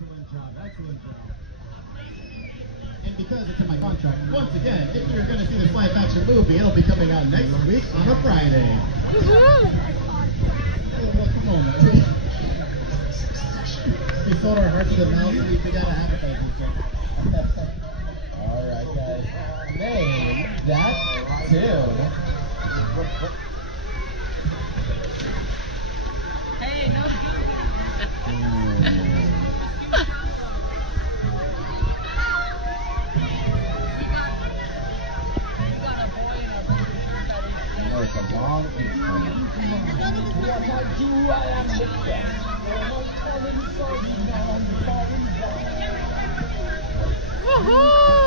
Excellent job, excellent job. And because it's in my contract, once again, if you're going to see this live action movie, it'll be coming out next week on a Friday. Oh, well, come on, man. We sold our hearts to the mouth, we got to advertise this. Alright, guys. Name that tune. Hey, no. It's a long Woohoo!